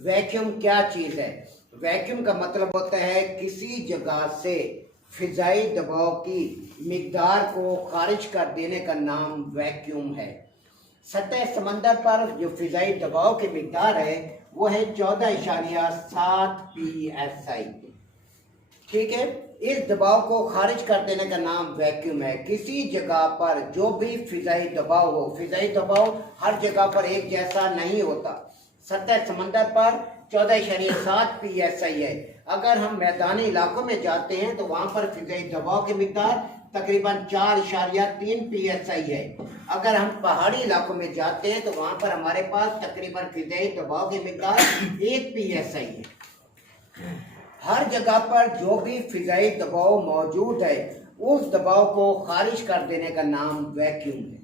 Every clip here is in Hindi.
वैक्यूम क्या चीज है? वैक्यूम का मतलब होता है किसी जगह से फिजाई दबाव की मिकदार को खारिज कर देने का नाम वैक्यूम है। सतह समंदर पर जो फिजाई दबाव की मिकदार है वो है 14.7 psi। ठीक है, इस दबाव को खारिज कर देने का नाम वैक्यूम है। किसी जगह पर जो भी फिजाई दबाव हो, फिजाई दबाव हर जगह पर एक जैसा नहीं होता। सतह समंदर पर 14.7 psi है। अगर हम मैदानी इलाकों में जाते हैं तो वहां पर फिजाई दबाव की मिकदार तकरीबन 4.3 psi है। अगर हम पहाड़ी इलाकों में जाते हैं तो वहां पर हमारे पास तकरीबन फिजाई दबाव की मिकदार 1 psi है। हर जगह पर जो भी फिजाई दबाव मौजूद है उस दबाव को खारिज कर देने का नाम वैक्यूम है।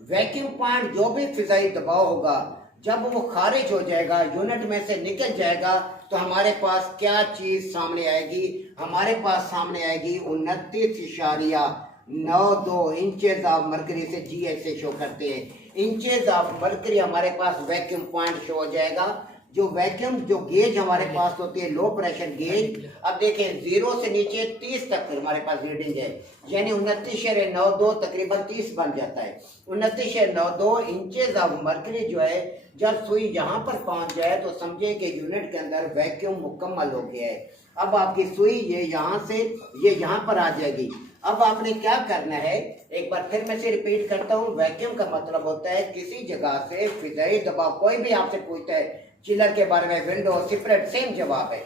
वैक्यूम पॉइंट जो भी फिजाई दबाव होगा जब वो खारिज हो जाएगा, यूनिट में से निकल जाएगा, तो हमारे पास क्या चीज सामने आएगी? हमारे पास सामने आएगी 29.92 इंचेस ऑफ मरकरी से GH से शो करते हैं। इंचेस ऑफ मरकरी हमारे पास वैक्यूम पॉइंट शो हो जाएगा। जो वैक्यूम जो गेज हमारे पास होती है लो प्रेशर गेज, अब देखें 0 से नीचे 30 तक हमारे पास रीडिंग है, यानी 29.92 तकरीबन 30 बन जाता है। 29.92 इंचेस ऑफ मरकरी जो है जब सुई यहाँ पर पहुंच जाए तो समझे कि यूनिट के अंदर वैक्यूम मुकम्मल हो गया है। अब आपकी सुई ये यहाँ से ये यहाँ पर आ जाएगी। अब आपने क्या करना है, एक बार फिर मैं से रिपीट करता हूँ। वैक्यूम का मतलब होता है किसी जगह से फिजाई दबाव, कोई भी आपसे पूछता है चिलर के बारे में, विंडो, सिपरेट, सेम जवाब है।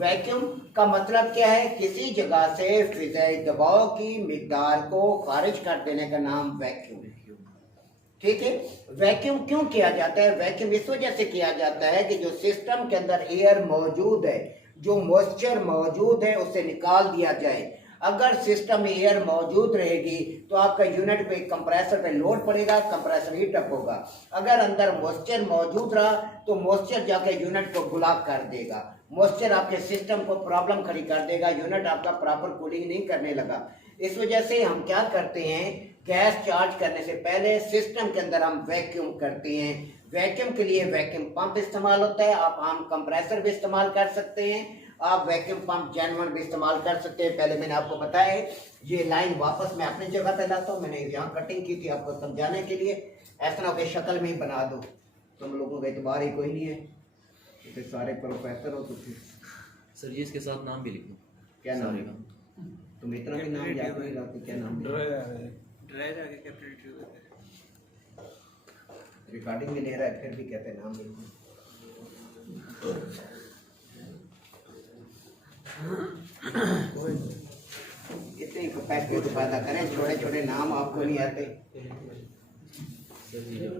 वैक्यूम का मतलब क्या है? किसी जगह से फिजाई दबाव की मिकदार को खारिज कर देने का नाम वैक्यूम है। ठीक है, वैक्यूम क्यों किया जाता है? वैक्यूम इस वजह से किया जाता है कि जो सिस्टम के अंदर एयर मौजूद है, जो मॉइस्चर मौजूद है उसे निकाल दिया जाए। अगर सिस्टम में एयर मौजूद रहेगी तो आपका यूनिट पे कंप्रेसर पे लोड पड़ेगा, कंप्रेसर हीट अप होगा। अगर अंदर मॉइस्चर मौजूद रहा तो मॉइस्चर जाके यूनिट को गुलाब कर देगा, मॉइस्चर आपके सिस्टम को प्रॉब्लम खड़ी कर देगा, यूनिट आपका प्रॉपर कूलिंग नहीं करने लगा। इस वजह से हम क्या करते हैं, गैस चार्ज करने से पहले सिस्टम के अंदर हम वैक्यूम करते हैं। वैक्यूम के लिए वैक्यूम पंप इस्तेमाल होता है। आप आम कंप्रेसर भी इस्तेमाल कर सकते हैं, आप वैक्यूम पंप जेनवन भी इस्तेमाल कर सकते हैं। पहले मैंने आपको बताया है, ये लाइन वापस मैं अपनी जगह पे लाता हूँ। मैंने यहाँ कटिंग की थी आपको समझाने के लिए, ऐसा ना हो शक्ल में ही बना दो, तुम लोगों का एतबार ही कोई नहीं है, तो सारे प्रोफेसर हो तुम। सर जी इसके साथ नाम भी लिखो। क्या नाम है? तुम इतना भी नाम याद नहीं रखते, क्या नाम है? रिकॉर्डिंग भी ले रहा है फिर भी कहते नाम लिखो। इतने कैपेसिटी तो पैदा करें, छोटे छोटे नाम आपको नहीं आते।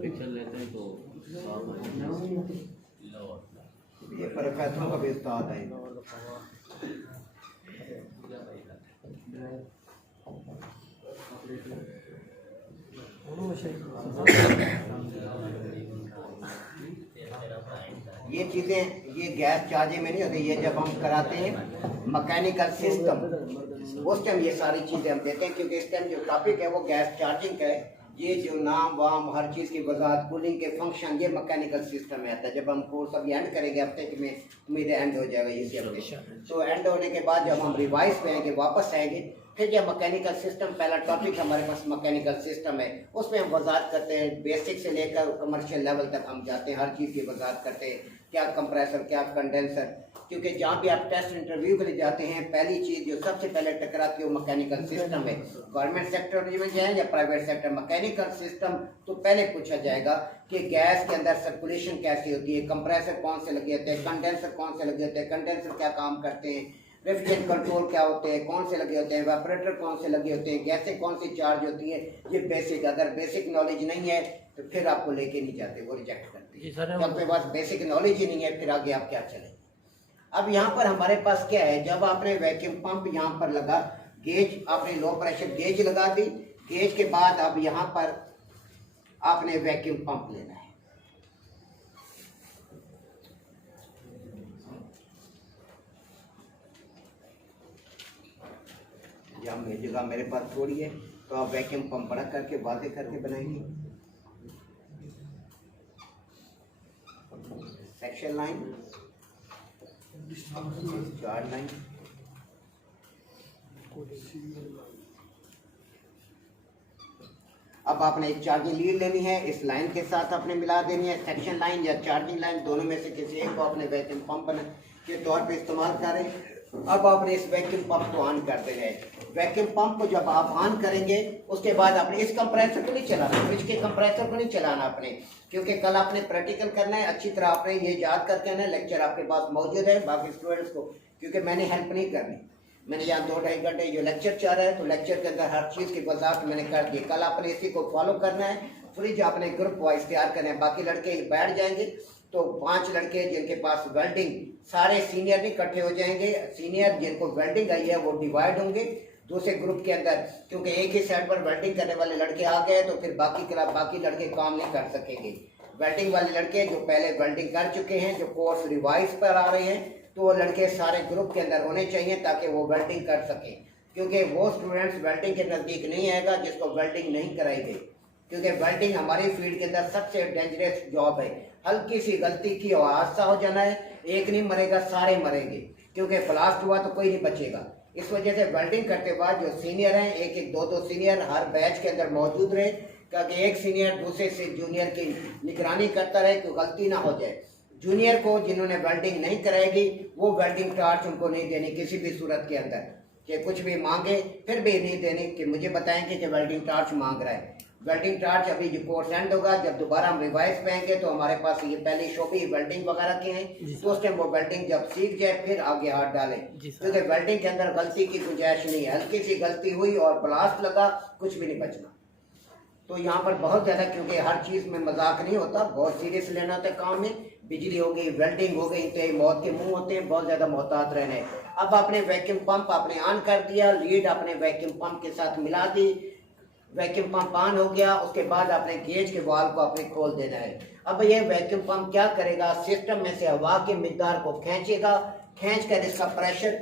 पिक्चर लेते हैं तो ये प्रोफेसरों का भी उस्ताद है। ये चीज़ें ये गैस चार्जिंग में नहीं होती, ये जब हम कराते हैं मैकेनिकल सिस्टम उस टाइम ये सारी चीज़ें हम देते हैं, क्योंकि इस टाइम जो टॉपिक है वो गैस चार्जिंग का है। ये जो नाम वाम हर चीज़ की वजाहत, कूलिंग के फंक्शन, ये मैकेनिकल सिस्टम में आता है। जब हम कोर्स अभी एंड करेंगे हफ्ते के में, उम्मीद एंड हो जाएगा ये सब। तो एंड होने के बाद जब हम रिवाइज पे आएंगे, वापस आएंगे, फिर जब मैकेनिकल सिस्टम, पहला टॉपिक हमारे पास मैकेनिकल सिस्टम है, उसमें हम वजाहत करते हैं। बेसिक से लेकर कमर्शियल लेवल तक हम जाते हैं, हर चीज़ की वजाहत करते हैं, क्या कंप्रेसर, क्या कंडेंसर। क्योंकि जहाँ भी आप टेस्ट इंटरव्यू के लिए जाते हैं, पहली चीज़ जो सबसे पहले टकराती है वो मैकेनिकल सिस्टम है। गवर्नमेंट सेक्टर में जाए या प्राइवेट सेक्टर, मैकेनिकल सिस्टम तो पहले पूछा जाएगा कि गैस के अंदर सर्कुलेशन कैसी होती है, कंप्रेसर कौन से लगे होते हैं, कंडेंसर कौन से लगे होते हैं, कंडेंसर क्या काम करते हैं, रेफ्रिजरेंट कंट्रोल क्या होते हैं, कौन से लगे होते हैं, एवापोरेटर कौन से लगे होते हैं, गैसें कौन सी चार्ज होती है। ये बेसिक, अगर बेसिक नॉलेज नहीं है तो फिर आपको लेके नहीं जाते, वो रिजेक्ट करते हैं। जब आपके पास बेसिक नॉलेज ही नहीं है फिर आगे आप क्या चलें। अब यहाँ पर हमारे पास क्या है, जब आपने वैक्यूम पंप यहाँ पर लगा, गेज आपने लो प्रेशर गेज लगा दी, गेज के बाद अब यहाँ पर आपने वैक्यूम पंप लेना है। यहाँ जगह मेरे पास थोड़ी है तो आप वैक्यूम पंप बड़ा करके वादे करके बनाएंगे। Section section line, charge line, अब आपने एक चार्जिंग लीड लेनी है, इस लाइन के साथ आपने मिला देनी है। सेक्शन लाइन या चार्जिंग लाइन दोनों में से किसी एक को अपने वैक्यूम पंप के तौर पे इस्तेमाल करें। अब आपने इस वैक्यूम पंप को ऑन कर देना है। वैक्यूम पंप को जब आप ऑन करेंगे उसके बाद आपने इस कंप्रेसर को नहीं चलाना, फ्रिज के कंप्रेसर को नहीं चलाना आपने, क्योंकि कल आपने प्रैक्टिकल करना है। अच्छी तरह आपने ये याद करके आना है, लेक्चर आपके पास मौजूद है बाकी स्टूडेंट्स को, क्योंकि मैंने हेल्प नहीं करनी। मैंने यहाँ 2-2.5 घंटे जो लेक्चर चल रहा है तो लेक्चर के अंदर हर चीज़ की वजाहत मैंने कर दी। कल आपने इसी को फॉलो करना है। फ्रिज आपने ग्रुप वाइज तैयार करना है। बाकी लड़के बैठ जाएंगे तो 5 लड़के जिनके पास वेल्डिंग, सारे सीनियर नहीं इकट्ठे हो जाएंगे, सीनियर जिनको वेल्डिंग आई है वो डिवाइड होंगे दूसरे ग्रुप के अंदर, क्योंकि एक ही साइड पर वेल्डिंग करने वाले लड़के आ गए तो फिर बाकी लड़के काम नहीं कर सकेंगे। वेल्डिंग वाले लड़के जो पहले वेल्डिंग कर चुके हैं, जो कोर्स रिवाइज पर आ रहे हैं, तो वो लड़के सारे ग्रुप के अंदर होने चाहिए ताकि वो वेल्डिंग कर सकें, क्योंकि वो स्टूडेंट्स वेल्डिंग के नज़दीक नहीं आएगा जिसको वेल्डिंग नहीं कराई गई, क्योंकि वेल्डिंग हमारी फील्ड के अंदर सबसे डेंजरस जॉब है। हल्की सी गलती की और हादसा हो जाना है, एक नहीं मरेगा सारे मरेंगे, क्योंकि ब्लास्ट हुआ तो कोई नहीं बचेगा। इस वजह से वेल्डिंग करते बाद जो सीनियर हैं, एक एक दो दो सीनियर हर बैच के अंदर मौजूद रहे, ताकि एक सीनियर दूसरे से जूनियर की निगरानी करता रहे कि गलती ना हो जाए। जूनियर को जिन्होंने वेल्डिंग नहीं कराएगी वो वेल्डिंग टार्च उनको नहीं देनी किसी भी सूरत के अंदर, कि कुछ भी मांगे फिर भी नहीं देनी कि मुझे बताएंगे कि वेल्डिंग टार्च मांग रहा है। वेल्डिंग टार्च अभी जो कोर्स एंड होगा, जब दोबारा हम रिवाइज पे आएंगे तो हमारे पास ये पहले शो भी वेल्डिंग वगैरह के हैं, तो उस टाइम वो वेल्डिंग जब सीख जाए फिर आगे हाथ डालें, क्योंकि वेल्डिंग के अंदर गलती की गुंजाइश नहीं है। हल्की सी गलती हुई और ब्लास्ट लगा, कुछ भी नहीं बचना। तो यहाँ पर बहुत ज़्यादा, क्योंकि हर चीज़ में मजाक नहीं होता, बहुत सीरियस लेना होता है काम में। बिजली हो गई, वेल्डिंग हो गई, तो मौत के मुंह होते हैं, बहुत ज़्यादा मोहतात रहना है। अब आपने वैक्यूम पंप आपने ऑन कर दिया, लीड आपने वैक्यूम पंप के साथ मिला दी, वैक्यूम पंप ऑन हो गया। उसके बाद आपने गेज के वाल्व को आपने खोल देना है। अब ये वैक्यूम पंप क्या करेगा, सिस्टम में से हवा के मिकदार को खींचेगा, खींच कर इसका प्रेशर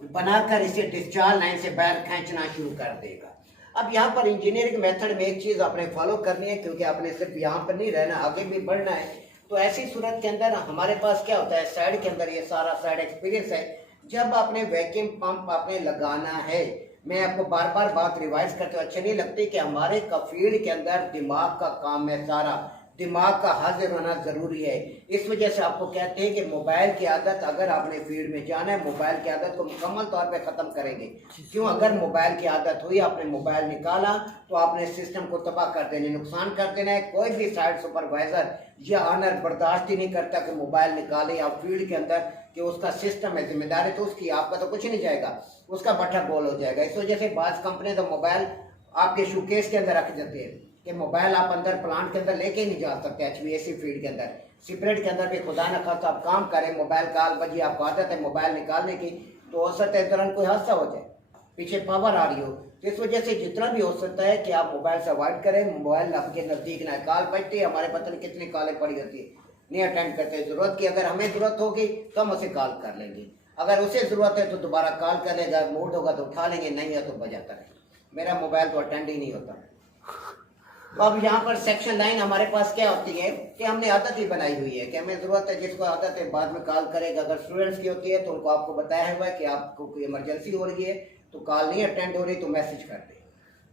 बनाकर इसे डिस्चार्ज लाइन से बाहर खींचना शुरू कर देगा। अब यहाँ पर इंजीनियरिंग मेथड में एक चीज़ आपने फॉलो करनी है, क्योंकि आपने सिर्फ यहाँ पर नहीं रहना, आगे भी बढ़ना है। तो ऐसी सूरत के अंदर हमारे पास क्या होता है, साइड के अंदर ये सारा साइड एक्सपीरियंस है। जब आपने वैक्यूम पंप आपने लगाना है, मैं आपको बार बार बात रिवाइज करते हुए अच्छी नहीं लगती कि हमारे का फील्ड के अंदर दिमाग का काम है, सारा दिमाग का हाजिर होना जरूरी है। इस वजह से आपको कहते हैं कि मोबाइल की आदत, अगर आपने फील्ड में जाना है मोबाइल की आदत को मुकम्मल तौर पे ख़त्म करेंगे। क्यों, अगर मोबाइल की आदत हुई, आपने मोबाइल निकाला तो आपने सिस्टम को तबाह कर देना, नुकसान कर देना है। कोई भी साइट सुपरवाइजर या ऑनर बर्दाश्त ही नहीं करता कि मोबाइल निकाले आप फील्ड के अंदर, कि उसका सिस्टम है, जिम्मेदारी तो उसकी, आपका तो कुछ नहीं जाएगा, उसका बट्टा गोल हो जाएगा। इस वजह से बाज़ कंपनी तो मोबाइल आपके शूकेस के अंदर रख देते हैं कि मोबाइल आप अंदर प्लांट के अंदर लेके नहीं जा सकते। HVAC फील्ड के अंदर, सिपरेट के अंदर भी खुदा न खास्ता आप काम करें, मोबाइल कॉल बजी, आपको आदत है मोबाइल निकालने की, तो हो सकता है तुरंत कोई हादसा हो जाए, पीछे पावर आ रही हो। तो इस वजह से जितना भी हो सकता है कि आप मोबाइल से अवॉइड करें, मोबाइल आपके नज़दीक ना। कॉल बजती है, हमारे पता नहीं कितनी कॉलें पड़ी होती है, नहीं अटेंड करते। ज़रूरत की अगर हमें ज़रूरत होगी तो हम उसे कॉल कर लेंगे, अगर उसे ज़रूरत है तो दोबारा कॉल कर लेगा, मूड होगा तो उठा लेंगे, नहीं है तो बजाता रहे। मेरा मोबाइल तो अटेंड ही नहीं होता। तो अब यहाँ पर सेक्शन लाइन हमारे पास क्या होती है कि हमने आदत ही बनाई हुई है कि हमें ज़रूरत है, जिसको आदत है बाद में कॉल करेगा। अगर स्टूडेंट्स की होती है तो उनको आपको बताया हुआ है कि आपको कोई इमरजेंसी हो रही है तो कॉल नहीं अटेंड हो रही तो मैसेज कर दें।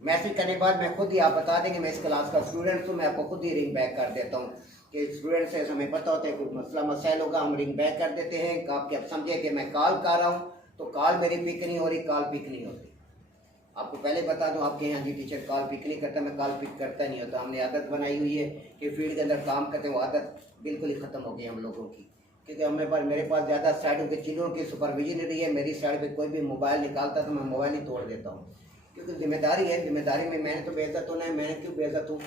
मैसेज करने के बाद मैं खुद ही, आप बता देंगे मैं इस क्लास का स्टूडेंट हूँ, मैं आपको खुद ही रिंग बैक कर देता हूँ कि स्टूडेंट से हमें पता होता है कोई मसला मसाइल होगा, हम रिंग बैक कर देते हैं। आपके अब समझे कि मैं कॉल कर रहा हूँ तो कॉल मेरी पिक नहीं हो रही, कॉल पिक नहीं होती। आपको पहले बता दूं, आपके यहाँ जी टीचर कॉल पिक नहीं करता, मैं कॉल पिक करता नहीं होता। हमने आदत बनाई हुई है कि फील्ड के अंदर काम करते हैं, वो आदत बिल्कुल ही ख़त्म हो गई हम लोगों की, क्योंकि हमें पर मेरे पास ज़्यादा साइडों के चीज़ों की सुपरविजन रही है। मेरी साइड पे कोई भी मोबाइल निकालता तो मैं मोबाइल ही तोड़ देता हूँ, क्योंकि जिम्मेदारी है। जिम्मेदारी में मैंने तो बेइज्जत होना है, मैंने क्यों बेइज्जत हूँ।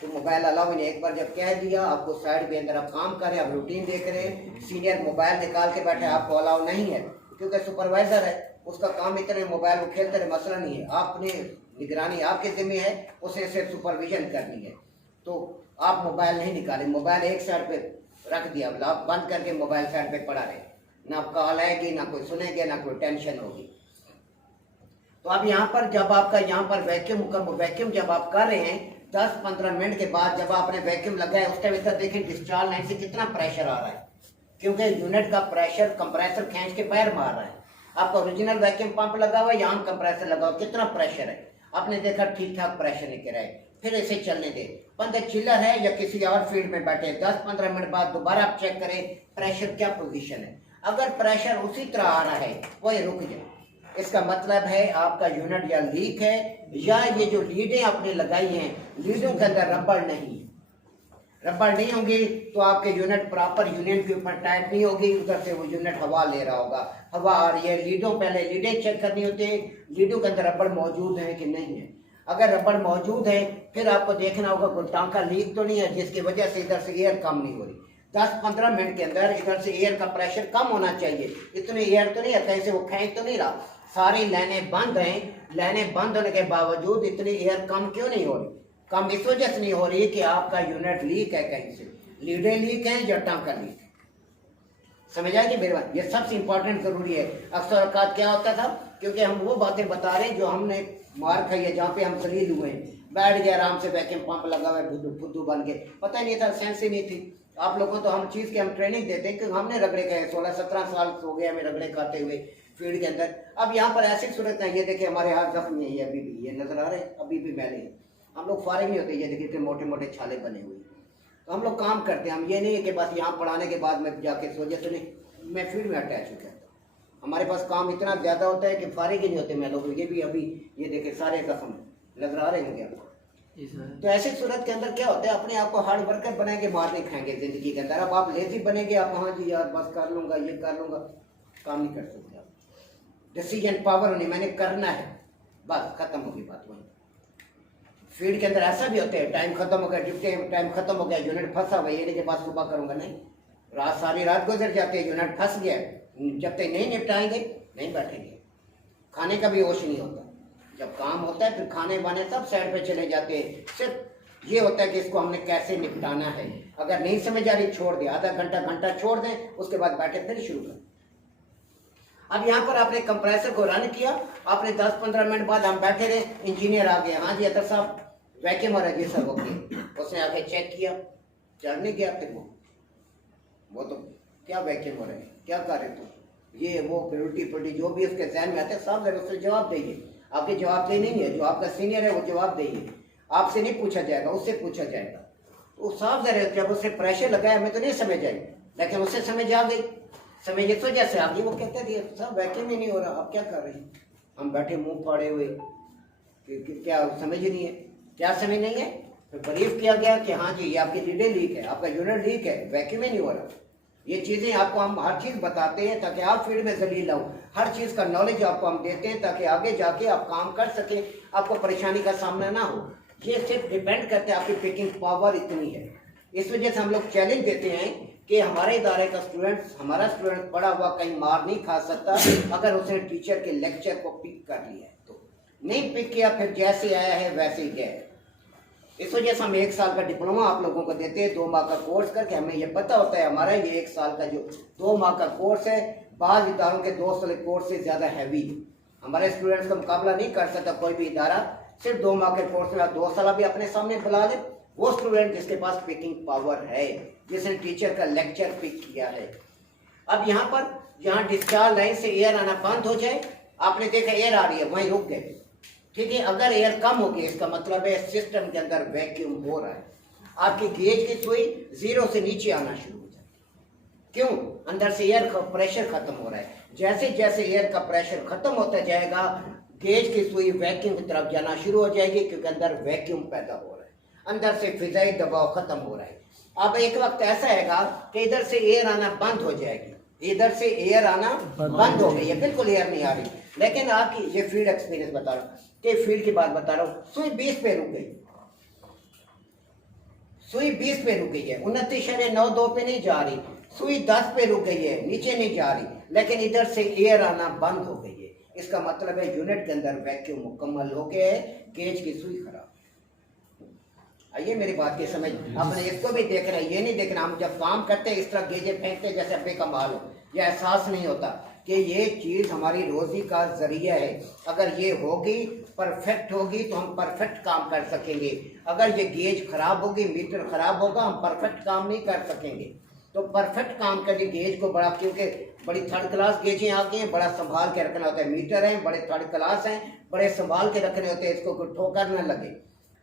तो मोबाइल अलाउ नहीं, एक बार जब कह दिया आपको साइड के अंदर आप काम कर रहे हैं, आप रूटीन देख रहे हैं, सीनियर मोबाइल निकाल के बैठे, आपको अलाउ नहीं है, क्योंकि सुपरवाइजर है, उसका काम इतने मोबाइल वो खेलते रहे, मसला नहीं है। आपने निगरानी आपके जिम्मे है, उसे सिर्फ सुपरविजन करनी है। तो आप मोबाइल नहीं निकालें, मोबाइल एक साइड पे रख दिया, आप बंद करके मोबाइल साइड पे पड़ा रहे, ना कॉल आएगी, ना कोई सुनेंगे, ना कोई टेंशन होगी। तो अब यहाँ पर जब आपका यहाँ पर वैक्यूम जब आप कर रहे हैं 10-15 मिनट के बाद जब आपने वैक्यूम लगाया उस टाइम इधर देखें डिस्चार्ज लाइन से कितना प्रेशर आ रहा है, क्योंकि यूनिट का प्रेशर कंप्रेसर खींच के बाहर मार रहा है। आपका ओरिजिनल वैक्यूम पंप लगा हुआ है, यहाँ कंप्रेसर लगा हुआ, कितना प्रेशर है आपने देखा, ठीक ठाक प्रेशर निकल रहा है। फिर इसे चलने दे, बंदा चिल्लर है या किसी और फील्ड में बैठे, 10-15 मिनट बाद दोबारा आप चेक करें प्रेशर क्या पोजीशन है। अगर प्रेशर उसी तरह आ रहा है वो ये रुक जाए, इसका मतलब है आपका यूनिट या लीक है, या ये जो लीडें आपने लगाई हैं लीडों के अंदर रबड़ नहीं है। रबड़ नहीं होगी तो आपके यूनिट प्रॉपर यूनियन के ऊपर टाइट नहीं होगी, उधर से वो यूनिट हवा ले रहा होगा, हवा आ रही है। लीडों पहले लीडें चेक करनी होती है, लीडों के अंदर रबड़ मौजूद है कि नहीं है। अगर रबड़ मौजूद है फिर आपको देखना होगा कोई टांका लीक तो नहीं है जिसकी वजह से इधर से एयर कम नहीं हो रही। 10-15 मिनट के अंदर इधर से एयर का प्रेशर कम होना चाहिए, इतनी एयर तो नहीं है, कहीं से वो खींच तो नहीं रहा। सारी लाइनें बंद हैं, लाइनें बंद होने के बावजूद इतनी एयर कम क्यों नहीं हो रही? कम इस वजह से नहीं हो रही कि आपका यूनिट लीक है, कहीं से लीडें लीक है या टांका लीक है। समझ आएगी मेरी बात? ये सबसे इंपॉर्टेंट जरूरी है। अक्सर औकात क्या होता था, क्योंकि हम वो बातें बता रहे हैं जो हमने मार खाई है, जहाँ पे हम जलील हुए हैं, बैठ गए आराम से वैक्यूम पंप लगा हुआ है, फुद्दू बन के, पता ही नहीं था, सेंस ही नहीं थी। आप लोगों को तो हम चीज़ की हम ट्रेनिंग देते हैं क्योंकि हमने रगड़े खाए, 16-17 साल हो गए हमें रगड़े खाते हुए फील्ड के अंदर। अब यहाँ पर ऐसी सूरत है, ये देखिए हमारे हाथ जख्म है, ये अभी भी ये नजर आ रहे हैं, अभी भी मैले हैं, हम लोग फारिग नहीं होते। ये देखिए इतने मोटे मोटे छाले बने हुए, तो हम लोग काम करते हैं। हम ये नहीं है कि बस यहाँ पढ़ाने के बाद मैं जाके सोचे तो नहीं, मैं फील्ड में अटैच हो गया, हमारे पास काम इतना ज़्यादा होता है कि फारिग ही नहीं होते मैं लोग। ये भी अभी ये देखिए सारे जख्म नजर आ रहे होंगे आपको। तो ऐसी सूरत के अंदर क्या होता है, अपने आप को हार्ड वर्कर बनाएंगे, मार नहीं खाएंगे जिंदगी के अंदर। अब आप लेजी बनेंगे, आप हाँ जी यार बस कर लूंगा, ये कर लूंगा, काम नहीं कर सकते आप। डिसीजन पावर नहीं, मैंने करना है, बस खत्म होगी बात। वही फील्ड के अंदर ऐसा भी होता है, टाइम खत्म हो गया, ड्यूटी टाइम खत्म हो गया, यूनिट फंसा हुआ, ये नहीं के पास सुबह करूंगा, नहीं, रात सारी रात गुजर जाती है, यूनिट फंस गया, जब तक नहीं निपटाएंगे नहीं बैठेंगे। खाने का भी होश नहीं होता, जब काम होता है फिर खाने वाने सब साइड पे चले जाते हैं। सिर्फ ये होता है कि इसको हमने कैसे निपटाना है। अगर नहीं समझ आ रही छोड़ दे, आधा घंटा छोड़ दें, उसके बाद बैठे फिर शुरू करें। अब यहाँ पर आपने कंप्रेसर को रन किया, आपने 10-15 मिनट बाद हम बैठे रहे, इंजीनियर आ गया, हाँ जी अतर साहब वैक्यूम हो रहा है जी सर, ओके। उसने आके चेक किया, चढ़ नहीं गया, फिर वो तो क्या वैक्यूम हो रहा है, क्या कर रहे तुम, ये वो उल्टी पुल्टी जो भी उसके जहन में आते हैं साहब उससे जवाब देंगे। आपके जवाब दे नहीं है, जो आपका सीनियर है वो जवाब देंगे, आपसे नहीं पूछा जाएगा, उससे पूछा जाएगा। तो साहब जरा जब उससे प्रेशर लगाया हमें तो नहीं समझ आई, लेकिन उससे समझ आ गई, समझ इस वजह से आ गई। वो कहते थे साहब वैक्यूम ही नहीं हो रहा, आप क्या कर रहे हैं? हम बैठे मुंह फाड़े हुए कि क्या समझ ही नहीं है, क्या समझ नहीं है? तो ब्रीफ किया गया कि हाँ जी ये आपकी लीडें लीक है, आपका यूनिट लीक है, वैक्यूम ही नहीं हो रहा। ये चीज़ें आपको हम हर चीज़ बताते हैं ताकि आप फील्ड में जलील हो, हर चीज़ का नॉलेज आपको हम देते हैं ताकि आगे जाके आप काम कर सकें, आपको परेशानी का सामना ना हो। ये सिर्फ डिपेंड करते हैं आपकी पिकिंग पावर इतनी है। इस वजह से हम लोग चैलेंज देते हैं कि हमारे इदारे का हमारा स्टूडेंट पढ़ा हुआ कहीं मार नहीं खा सकता अगर उसने टीचर के लेक्चर को पिक कर लिया है। तो नहीं पिक किया फिर जैसे आया है वैसे ही गया। इस वजह से हम 1 साल का डिप्लोमा आप लोगों को देते हैं, 2 माह का कोर्स करके। हमें ये पता होता है हमारा ये 1 साल का जो 2 माह का कोर्स है, बाज़ इदारों के 2 साल कोर्स से ज़्यादा हैवी हमारे स्टूडेंट्स का मुकाबला नहीं कर सकता कोई भी इदारा। सिर्फ 2 माह के कोर्स में आप 2 साल भी अपने सामने बुला ले, वो स्टूडेंट जिसके पास पिकिंग पावर है, जिसने टीचर का लेक्चर पिक किया है। अब यहाँ डिस्चार्ज लाइन से एयर आना बंद हो जाए, आपने देखा एयर आ रही है, वहीं रुक गए, ठीक है। अगर एयर कम होगी इसका मतलब है सिस्टम के अंदर वैक्यूम हो रहा है, आपकी गेज की सुई 0 से नीचे आना शुरू हो जाए। क्यों? अंदर से एयर का प्रेशर खत्म हो रहा है। जैसे जैसे एयर का प्रेशर खत्म होता जाएगा गेज की सुई वैक्यूम की तरफ जाना शुरू हो जाएगी, क्योंकि अंदर वैक्यूम पैदा हो रहा है, अंदर से फिजाई दबाव खत्म हो रहा है। अब एक वक्त ऐसा आएगा कि इधर से एयर आना बंद हो जाएगी, इधर से एयर आना बंद हो गई है, बिल्कुल एयर नहीं आ रही। लेकिन आपकी ये फील्ड एक्सपीरियंस बता रहा हूँ, कि फील्ड की बात बता रहा हूँ, सुई 20 पे रुक गई, सुई 20 पे रुक गई है, 29.92 पे नहीं जा रही, सुई 10 पे रुक गई है, नीचे नहीं जा रही, लेकिन इधर से एयर आना बंद हो गई है। इसका मतलब है यूनिट के अंदर वैक्यूम मुकम्मल हो गया है, गेज की सुई खराब। आइए मेरी बात की समझ, आपने इसको भी देखना है, ये नहीं देखना हम जब काम करते हैं इस तरह गेजे फेंकते जैसे बेकमाल हो, यह एहसास नहीं होता कि ये चीज़ हमारी रोजी का जरिया है। अगर ये होगी परफेक्ट होगी तो हम परफेक्ट काम कर सकेंगे। अगर ये गेज खराब होगी, मीटर खराब होगा, हम परफेक्ट काम नहीं कर सकेंगे। तो परफेक्ट काम के लिए गेज को बड़ा, क्योंकि बड़ी थर्ड क्लास गेजें आ गई हैं, बड़ा संभाल के रखना होता है। मीटर हैं बड़े थर्ड क्लास हैं, बड़े संभाल के रखने होते हैं, इसको कोई ठोकर न लगे।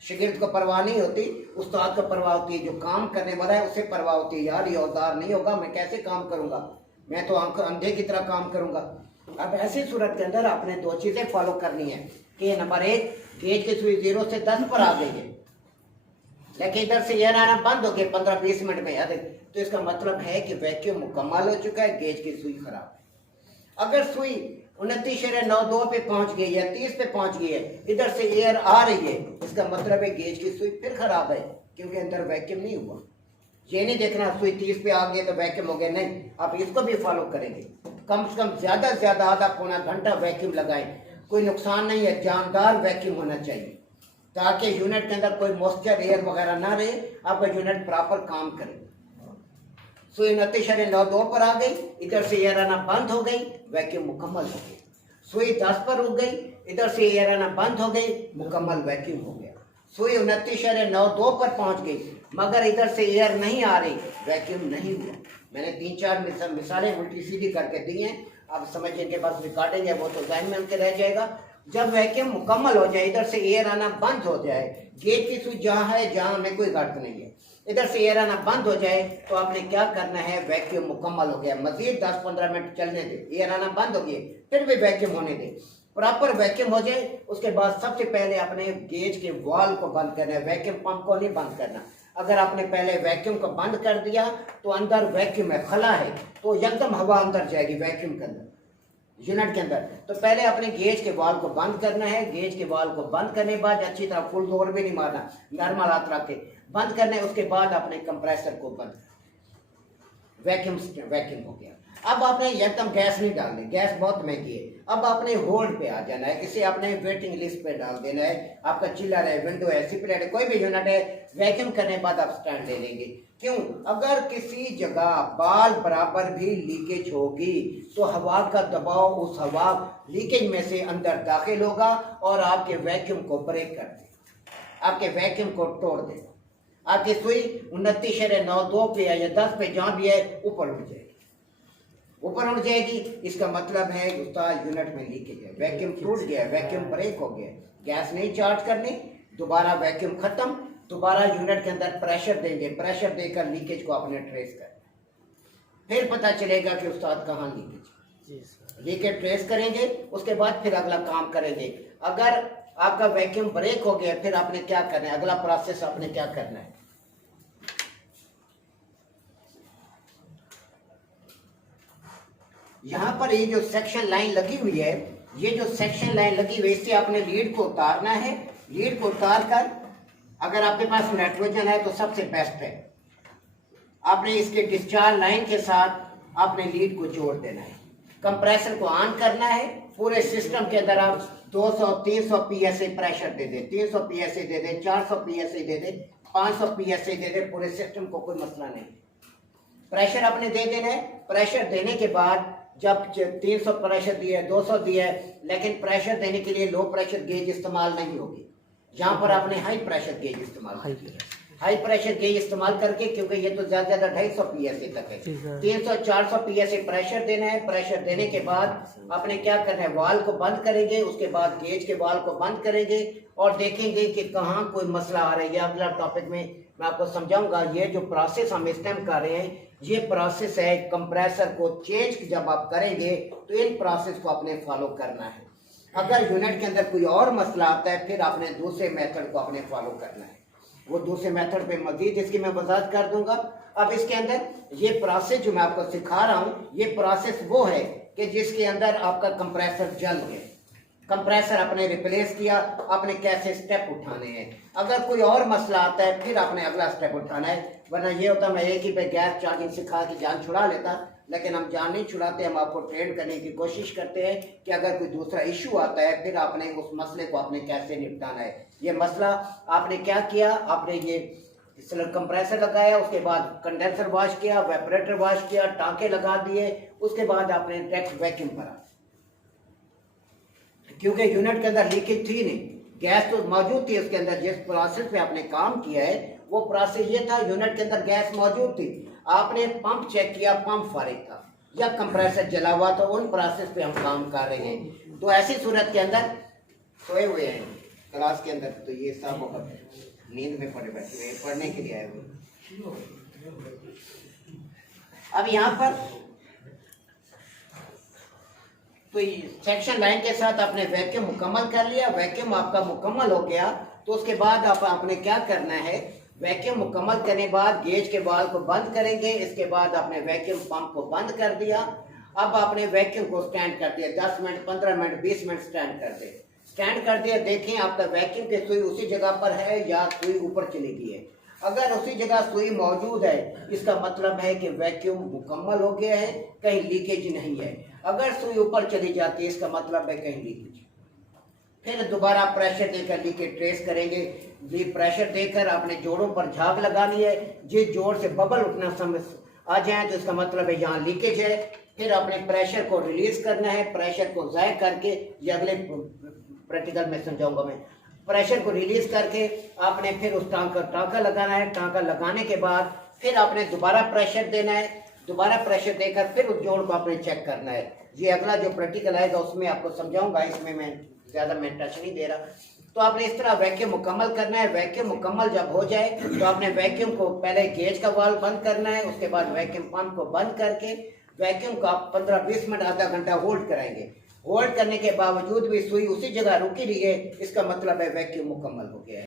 शागिर्द को परवाह नहीं होती, उस्ताद को परवाह होती है। जो काम करने वाला है उसे परवाह होती है, यार ये औजार नहीं होगा, मैं कैसे काम करूंगा, मैं तो अंधे की तरह काम करूंगा। अब ऐसी सूरत के अंदर आपने दो चीजें फॉलो करनी है कि नंबर एक, गेज की सुई 0 से 10 पर आ गई है, लेकिन इधर से यह आना बंद हो गया 15-20 मिनट में, याद है, तो इसका मतलब है कि वैक्यूम मुकम्मल हो चुका है, गेज की सुई खराब है। अगर सुई 29.92 पे पहुंच गई है, 30 पे पहुंच गई है, इधर से एयर आ रही है, इसका मतलब है गेज की सुई फिर खराब है, क्योंकि अंदर वैक्यूम नहीं हुआ। ये नहीं देखना सुई 30 पे आ गई तो वैक्यूम हो गया, नहीं, आप इसको भी फॉलो करेंगे। कम से कम ज्यादा से ज्यादा आधा पौना घंटा वैक्यूम लगाएं, कोई नुकसान नहीं है, जानदार वैक्यूम होना चाहिए ताकि यूनिट के अंदर कोई मॉइस्चर एयर वगैरह ना रहे, आपका यूनिट प्रॉपर काम करे। सुई 29.92 पर आ गई, इधर से एयर आना बंद हो गई, वैक्यूम मुकम्मल हो गई। सुई 10 पर रुक गई, इधर से एयर आना बंद हो गई, मुकम्मल वैक्यूम हो गया। सुई 29.92 पर पहुंच गई, मगर इधर से एयर नहीं आ रही, वैक्यूम नहीं हुआ। मैंने 3-4 मिसालें उल्टी सीधी करके दी हैं, आप समझ, इनके पास रिकॉर्डिंग है, वो तो जहन में उनके रह जाएगा। जब वैक्यूम मुकम्मल हो जाए, इधर से एयर आना बंद हो जाए, गेज की सुई जहाँ है, जहाँ हमें कोई घट नहीं है, इधर से एयर आना बंद हो जाए, तो आपने क्या करना है, वैक्यूम मुकम्मल हो गया, मजीद 10-15 मिनट चलने दे, एयर आना बंद हो गया, फिर भी वैक्यूम होने दे, प्रॉपर वैक्यूम हो जाए। उसके बाद सबसे पहले आपने गेज के वॉल को बंद करना है, वैक्यूम पंप को नहीं बंद करना। अगर आपने पहले वैक्यूम को बंद कर दिया तो अंदर वैक्यूम है, खला है, तो एकदम हवा अंदर जाएगी वैक्यूम के अंदर, यूनिट के अंदर। तो पहले अपने गेज के वाल को बंद करना है। गेज के वाल को बंद करने के बाद अच्छी तरह फुल जोर भी नहीं मारना, नॉर्मल हाथ रख के बंद करना है। उसके बाद अपने कंप्रेसर को बंद, वैक्यूम हो गया। अब आपने एकदम गैस नहीं डालनी, गैस बहुत महंगी है। अब आपने होल्ड पे आ जाना है, इसे आपने वेटिंग लिस्ट पे डाल देना है। आपका चिल्लर है, विंडो है, सिपरेट है, कोई भी यूनिट है, वैक्यूम करने के बाद आप स्टैंड ले लेंगे। क्यों? अगर किसी जगह बाल बराबर भी लीकेज होगी तो हवा का दबाव उस हवा लीकेज में से अंदर दाखिल होगा और आपके वैक्यूम को ब्रेक कर देगा, आपके वैक्यूम को तोड़ देगा। आपकी सुई 29.92 पे या 10 पे जहां भी है ऊपर उठ जाएगी, ऊपर उठ जाएगी। इसका मतलब है उस्ताद यूनिट में लीकेज है, वैक्यूम टूट गया, वैक्यूम ब्रेक हो गया। गैस नहीं चार्ज करनी, दोबारा वैक्यूम खत्म, दोबारा यूनिट के अंदर प्रेशर देंगे, प्रेशर देकर लीकेज को आपने ट्रेस करना, फिर पता चलेगा कि उस्ताद कहाँ लीकेज ट्रेस करेंगे। उसके बाद फिर अगला काम करेंगे। अगर आपका वैक्यूम ब्रेक हो गया, फिर आपने क्या करना है, अगला प्रोसेस आपने क्या करना है। यहाँ पर ये जो सेक्शन लाइन लगी हुई है, ये जो सेक्शन लाइन लगी हुई है, इससे आपने लीड को उतारना है। लीड को उतार कर, अगर आपके पास नाइट्रोजन है तो सबसे बेस्ट है, आपने इसके डिस्चार्ज लाइन के साथ आपने लीड को जोड़ देना है। कंप्रेसर को ऑन करना है। पूरे सिस्टम के अंदर आप 200-300 psi प्रेशर दे दे, 300 psi दे दे, 400 psi दे दे, 500 psi दे दे, पूरे सिस्टम को कोई मसला नहीं। प्रेशर आपने दे देना है। प्रेशर देने के बाद जब 300 प्रेशर दिया है, 200 दिया है, लेकिन प्रेशर देने के लिए लो प्रेशर गेज इस्तेमाल नहीं होगी। यहाँ पर आपने हाई प्रेशर गेज इस्तेमाल, हाई प्रेशर गेज इस्तेमाल करके, क्योंकि ये तो ज्यादा 250 psi तक है, 300-400 psi प्रेशर देना है। प्रेशर देने के बाद आपने क्या करना है, वाल को बंद करेंगे। उसके बाद गेज के वाल को बंद करेंगे और देखेंगे कि कहाँ कोई मसला आ रहा है। अगला टॉपिक में मैं आपको समझाऊंगा। ये जो प्रोसेस हम इस टाइम कर रहे हैं, ये प्रोसेस है कंप्रेसर को चेंज जब आप करेंगे तो इन प्रोसेस को आपने फॉलो करना है। अगर यूनिट के अंदर कोई और मसला आता है, फिर आपने दूसरे मेथड को आपने फॉलो करना है। वो दूसरे मेथड पे मजीद इसकी मैं वजाहत कर दूंगा। अब इसके अंदर ये प्रोसेस जो मैं आपको सिखा रहा हूँ, ये प्रोसेस वो है कि जिसके अंदर आपका कंप्रेसर जल गया, कंप्रेसर आपने रिप्लेस किया, आपने कैसे स्टेप उठाने हैं। अगर कोई और मसला आता है फिर आपने अगला स्टेप उठाना है। वरना ये होता मैं एक ही पे गैस चार्जिंग सिखा के जान छुड़ा लेता, लेकिन हम जान नहीं छुड़ाते। हम आपको ट्रेन करने की कोशिश करते हैं कि अगर कोई दूसरा इशू आता है फिर आपने उस मसले को आपने कैसे निपटाना है। ये मसला आपने क्या किया, आपने ये कंप्रेसर लगाया, उसके बाद कंडेंसर वॉश किया, वेपरेटर वॉश किया, टांके लगा दिए, उसके बाद आपने डायरेक्ट वैक्यूम भरा, क्योंकि यूनिट के अंदर लीकेज थी नहीं। गैस तो मौजूद थी उसके अंदर, जिस प्रोसेस पे आपने काम किया है वो प्रोसेस ये था, यूनिट के अंदर गैस मौजूद थी, आपने पंप चेक किया, पंप फारिग था या कंप्रेसर जला हुआ, तो उन प्रोसेस पे हम काम कर रहे हैं। तो ऐसी सूरत के अंदर सोए हुए हैं क्लास के अंदर, तो ये सब नींद में पड़े बैठे हुए पढ़ने के लिए आए हुए। अब यहाँ पर तो सेक्शन लाइन के साथ आपने वैक्यूम मुकम्मल कर लिया, वैक्यूम आपका मुकम्मल हो गया, तो उसके बाद आपने क्या करना है, वैक्यूम मुकम्मल करने के बाद गेज के वाल्व को बंद करेंगे। इसके बाद आपने वैक्यूम पंप को बंद कर दिया। अब आपने वैक्यूम को स्टैंड कर दिया, 10 मिनट 15 मिनट 20 मिनट स्टैंड कर दे, स्टैंड कर दिया। देखें आपका वैक्यूम की सुई उसी जगह पर है या सुई ऊपर चली गई है। अगर उसी जगह सुई मौजूद है, इसका मतलब है कि वैक्यूम मुकम्मल हो गया है, कहीं लीकेज नहीं है। अगर सुई ऊपर चली जाती है, इसका मतलब है कहीं लीकेज। फिर दोबारा प्रेशर देकर लीकेज ट्रेस करेंगे। ये प्रेशर देकर अपने जोड़ों पर झाग लगानी है, जिस जोड़ से बबल उठना समझ आ जाए तो इसका मतलब है यहाँ लीकेज है। फिर अपने प्रेशर को रिलीज करना है, प्रेशर को ज़ाय करके, ये अगले प्रैक्टिकल में समझाऊंगा मैं। प्रेशर को रिलीज करके आपने फिर उस टांका लगाना है। टांका लगाने के बाद फिर आपने दोबारा प्रेशर देना है, दोबारा प्रेशर देकर फिर उस जोड़ को आपने चेक करना है। ये अगला जो प्रैक्टिकल आएगा उसमें आपको समझाऊंगा, इसमें मैं ज़्यादा टच नहीं दे रहा। तो आपने इस तरह वैक्यूम मुकम्मल करना है। वैक्यूम मुकम्मल जब हो जाए तो आपने वैक्यूम को पहले गेज का वाल्व बंद करना है, उसके बाद वैक्यूम पंप को बंद करके वैक्यूम को आप 15-20 मिनट आधा घंटा होल्ड कराएंगे। होल्ड करने के बावजूद भी सुई उसी जगह रुकी रही है, इसका मतलब है वैक्यूम मुकम्मल हो गया है।